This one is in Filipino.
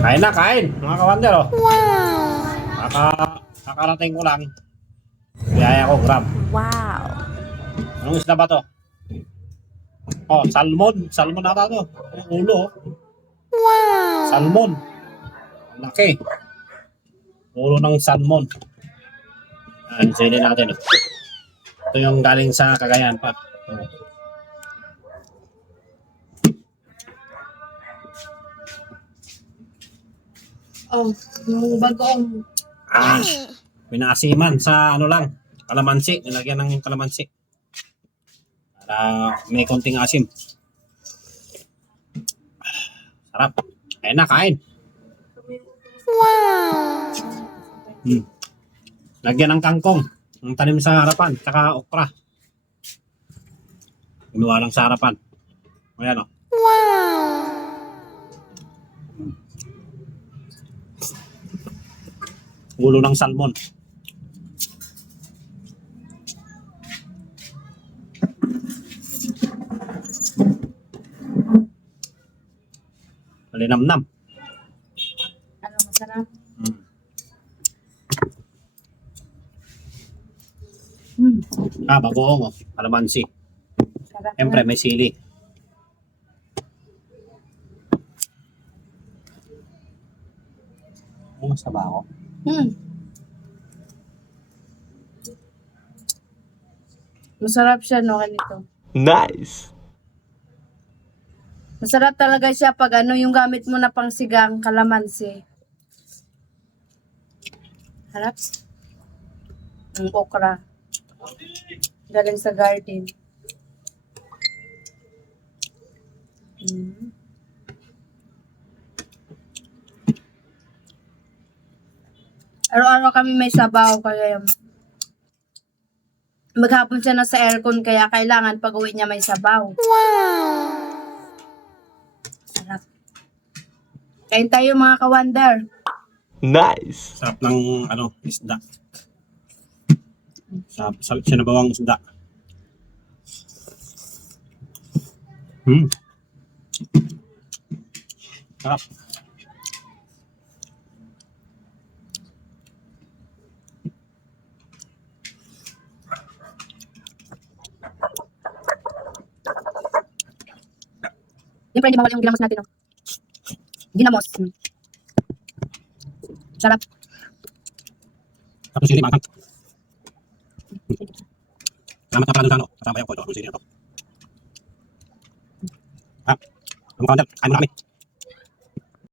Kain na, kain. Mga kawander, oh. Wow! Kakarating ko lang. Biyaya ko, grab. Wow! Anong isda ba to? Oh, salmon. Salmon ata to. Ang ulo, oh. Wow! Salmon. Ang laki. Ulo ng salmon. Ayan, sili natin, oh. Ito yung galing sa Cagayan pa. Oh. Oh, yung bagoong. Ah, pinasiman sa ano lang, kalamansi. Nilagyan ng kalamansi. Para may konting asim. Sarap. Kain na, kain. Wow! Lagyan ng kangkong. Ang tanim sa harapan. Tsaka okra. Ginawa lang sa harapan. Ayan, o. Wow! Ulo ng salmon. Malinamnam. Ano masarap? Bagoong, oh. Kalamansi. Sarap. Siyempre, may sili. Mas na ba ako? Masarap siya, no, ganito. Nice. Masarap talaga siya pag ano, yung gamit mo na pang sigang kalamansi. Harap. Ang okra. Galing sa garden. Araw-araw kami may sabaw, kaya maghapon siya na sa aircon, kaya kailangan pag uwi niya may sabaw. Wow! Sarap. Kain tayo mga kawander. Nice. Sarap ng ano, isda. Sarap siya na bawang isda. Sarap. Siyempre, hindi mawala yung ginamos natin, no? Ginamos. Sarap. Tapos sili, makan. Salamat na pala doon sa ano. Kasama yung kodo. Sili na to. Mga kawander, kain muna kami.